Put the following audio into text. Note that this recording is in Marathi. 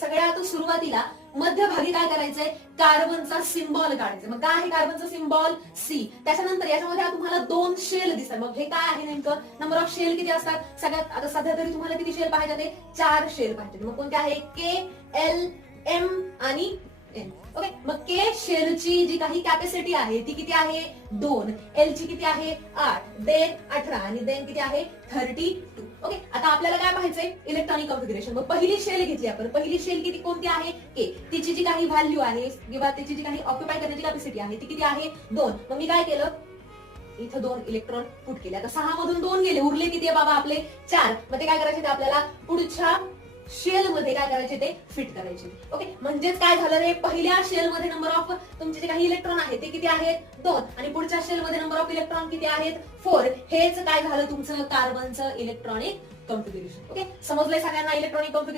सगळ्यात सुरुवातीला मध्यभागी काय करायचंय, कार्बनचा सिम्बॉल काढायचा. मग काय आहे कार्बनचा सिम्बॉल, सी. त्याच्यानंतर याच्यामध्ये तुम्हाला 2 शेल दिसतात. मग हे काय आहे नेमकं, नंबर ऑफ शेल किती असतात, सगळ्यात आता सध्या तरी तुम्हाला किती शेल पाहिजे ते 4 शेल पाहिजे. मग कोणते आहे, के, एल, एम आणि एन. ओके, मग के शेलची जी काही कॅपॅसिटी आहे ती किती आहे, 2. एल ची किती आहे, 8. देन 18 आणि देन किती आहे, 32. ओके, आता आपल्याला काय पाहायचंय, इलेक्ट्रॉनिक कॉन्फिगरेशन. मग पहिली शेल घेतली आपण, पहिली शेल किती कोणती आहे, के. तिची जी काही व्हॅल्यू आहे किंवा तिची जी काही ऑक्युपाय करण्याची कॅपॅसिटी आहे ती किती आहे, 2. मग मी काय केलं, इथं 2 इलेक्ट्रॉन पुट केले. आता 6 मधून 2 गेले, उरले किती आहे बाबा आपले 4. मग ते काय करायचे, ते आपल्याला पुढच्या शेल मध्ये काय करायचे, ते फिट करायचे. ओके, म्हणजेच काय झालं रे, पहिल्या शेल मध्ये नंबर ऑफ तुमचे जे काही इलेक्ट्रॉन आहेत ते किती आहेत, 2. आणि पुढच्या शेल मध्ये नंबर ऑफ इलेक्ट्रॉन किती आहेत, 4. हेच काय झालं तुमचं कार्बनचं इलेक्ट्रॉनिक कॉन्फिगरेशन. ओके, समजलंय सगळ्यांना इलेक्ट्रॉनिक कॉन्फिगरेशन.